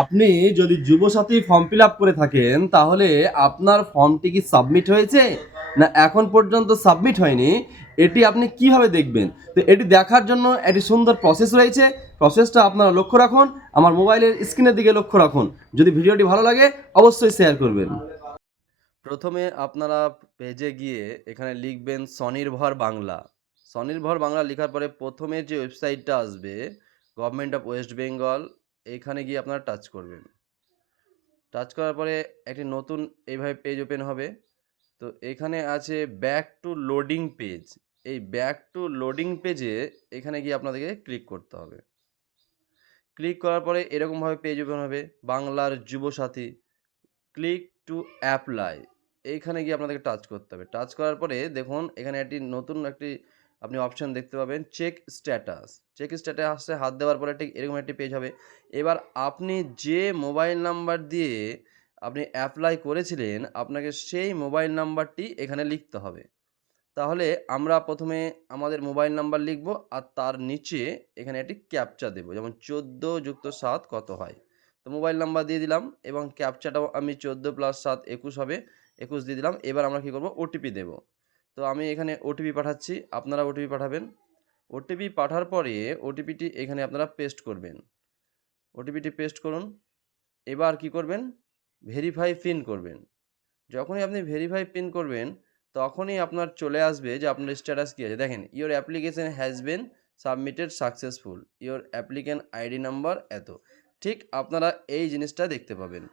আপনি যদি Yuvasathi form fill up করে থাকেন তাহলে আপনার ফর্মটি কি সাবমিট হয়েছে না এখন পর্যন্ত সাবমিট হয়নি, এটি আপনি কিভাবে দেখবেন? তো এটি দেখার জন্য একটি সুন্দর প্রসেস রয়েছে। প্রসেসটা আপনারা লক্ষ্য রাখুন, আমার মোবাইলের স্ক্রিনের দিকে লক্ষ্য রাখুন। যদি ভিডিওটি ভালো লাগে অবশ্যই শেয়ার করবেন। প্রথমে আপনারা পেজে গিয়ে এখানে লিখবেন স্বনির্ভর বাংলা। স্বনির্ভর বাংলা লেখার পরে প্রথমে যে ওয়েবসাইটটা আসবে গভর্নমেন্ট অফ ওয়েস্ট বেঙ্গল, এখানে গিয়ে আপনারা টাচ করবেন। টাচ করার পরে একটি নতুন এইভাবে পেজ ওপেন হবে। তো এখানে আছে ব্যাক টু লোডিং পেজ। এই ব্যাক টু লোডিং পেজে এখানে গিয়ে আপনাদেরকে ক্লিক করতে হবে। ক্লিক করার পরে এরকমভাবে পেজ ওপেন হবে, বাংলার যুবসাথী, ক্লিক টু অ্যাপ্লাই। এইখানে গিয়ে আপনাদেরকে টাচ করতে হবে। টাচ করার পরে দেখুন এখানে একটি নতুন একটি আপনি অপশান দেখতে পাবেন, চেক স্ট্যাটাস। চেক স্ট্যাটাসে হাত দেওয়ার পরে ঠিক এরকম একটি পেজ হবে। এবার আপনি যে মোবাইল নাম্বার দিয়ে আপনি অ্যাপ্লাই করেছিলেন আপনাকে সেই মোবাইল নাম্বারটি এখানে লিখতে হবে। তাহলে আমরা প্রথমে আমাদের মোবাইল নাম্বার লিখব আর তার নিচে এখানে একটি ক্যাপচা দেব, যেমন 14 যুক্ত 7 কত হয়। তো মোবাইল নাম্বার দিয়ে দিলাম এবং ক্যাপচাটাও আমি 14 প্লাস 7 21 হবে, 21 দিয়ে দিলাম। এবার আমরা কি করব, ওটিপি দেব। তো আমি এখানে ওটিপি পাঠাচ্ছি, আপনারা ওটিপি পাঠাবেন। ওটিপি পাঠার পরে ওটিপিটি এখানে আপনারা পেস্ট করবেন। ওটিপিটি পেস্ট করুন। এবার কি করবেন, ভেরিফাই পিন করবেন। যখনই আপনি ভেরিফাই পিন করবেন তখনই আপনার চলে আসবে যে আপনার স্ট্যাটাস কী আছে। দেখেন, your application has been submitted successful, your applicant ID number এত। ঠিক আপনারা এই জিনিসটা দেখতে পাবেন।